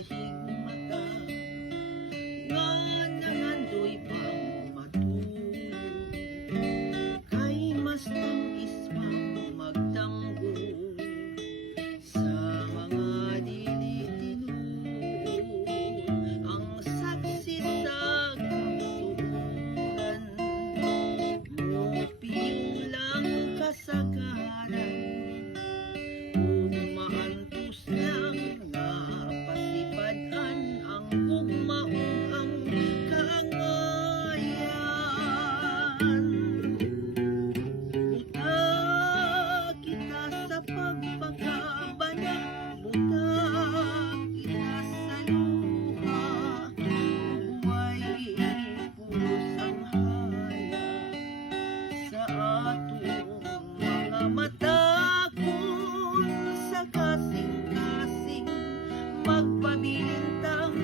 sahig mata nga nangandoy pang matulog, kay mas tamis pang magtanggo sa mga dili-tinuod. Ang saksi sa kamatuan mo piyong lang kasagaran, maantos lang nga pasipadan ang ugmaong ang kaangayan. Buta kita sa pagpagabana, buta kita sa luha, buhay pulos ang haya sa atong mga mata. Sa kasing-kasing magpabilintang